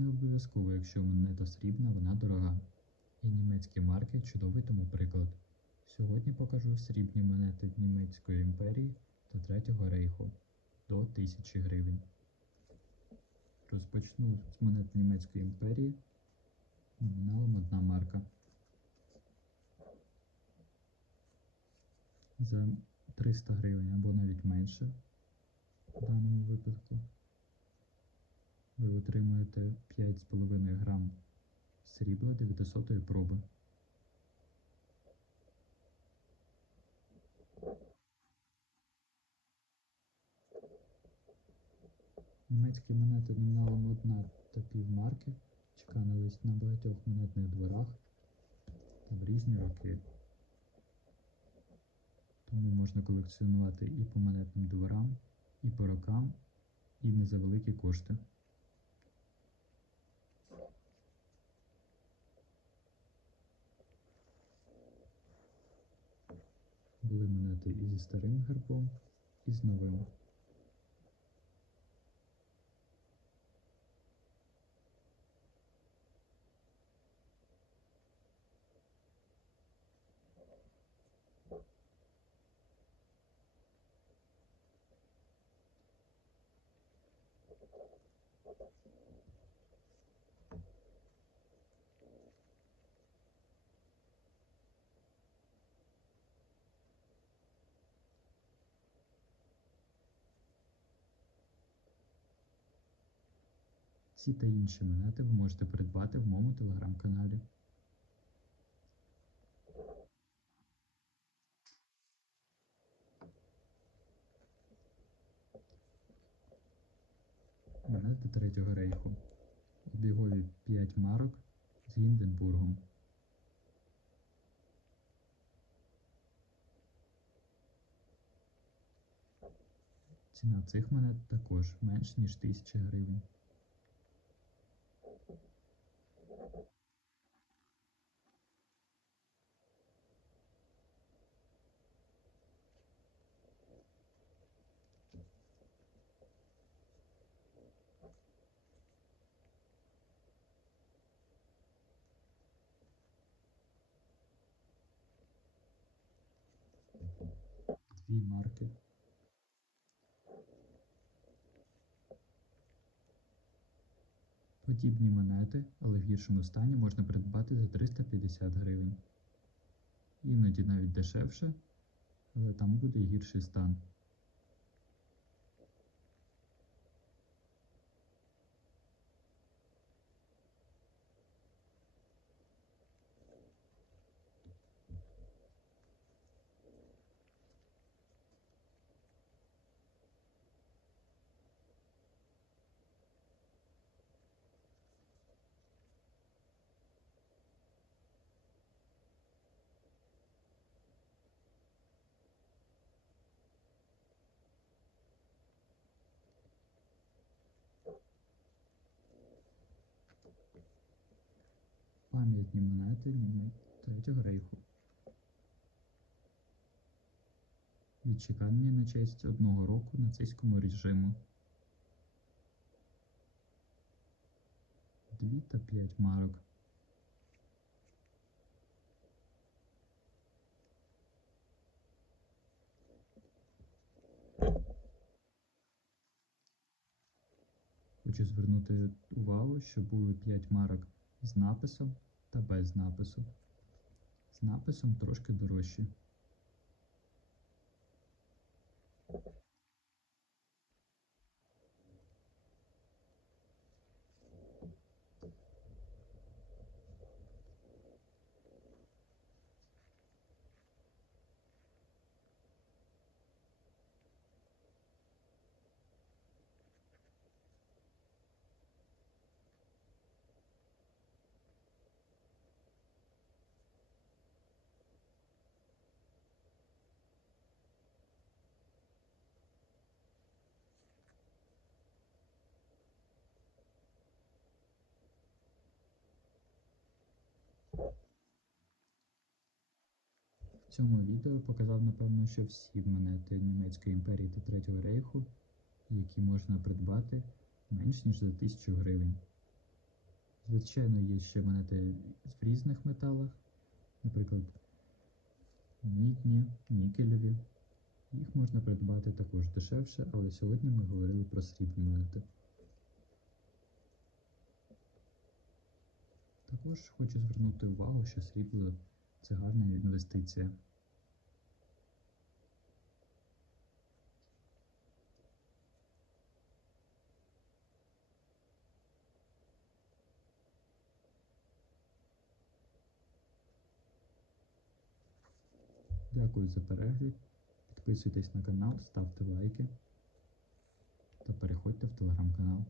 Не обов'язково, якщо монета срібна, вона дорога. І німецькі марки чудовий тому приклад. Сьогодні покажу срібні монети Німецької імперії та Третього рейху до 1000 гривень. Розпочну з монет Німецької імперії. Номіналом одна марка. За 300 гривень або навіть менше в даному випадку ви отримуєте 5,5 грам срібла 900 проби. Німецькі монети номіналом 1 та пів марки чеканились на багатьох монетних дворах в різні роки. Тому можна колекціонувати і по монетним дворам, і по рокам, і не за великі кошти. Були монети і зі старим гербом, і з новим. Ці та інші монети ви можете придбати в моєму телеграм-каналі. Монети Третього рейху. Обігові 5 марок з Гінденбургом. Ціна цих монет також менш ніж 1000 гривень. Марки. Подібні монети, але в гіршому стані можна придбати за 350 гривень. Іноді навіть дешевше, але там буде гірший стан. Пам'ятні монети Третього рейху. Відчеканені на честь одного року нацистському режиму. Дві та п'ять марок. Хочу звернути увагу, що були 5 марок з написом та без напису. З написом трошки дорожчі. Цьому відео показав, напевно, що всі монети Німецької імперії та Третього рейху, які можна придбати менш ніж за 1000 гривень. Звичайно, є ще монети в різних металах, наприклад, мідні, нікелеві. Їх можна придбати також дешевше, але сьогодні ми говорили про срібні монети. Також хочу звернути увагу, що срібло це гарна інвестиція. Дякую за перегляд. Підписуйтесь на канал, ставте лайки та переходьте в телеграм-канал.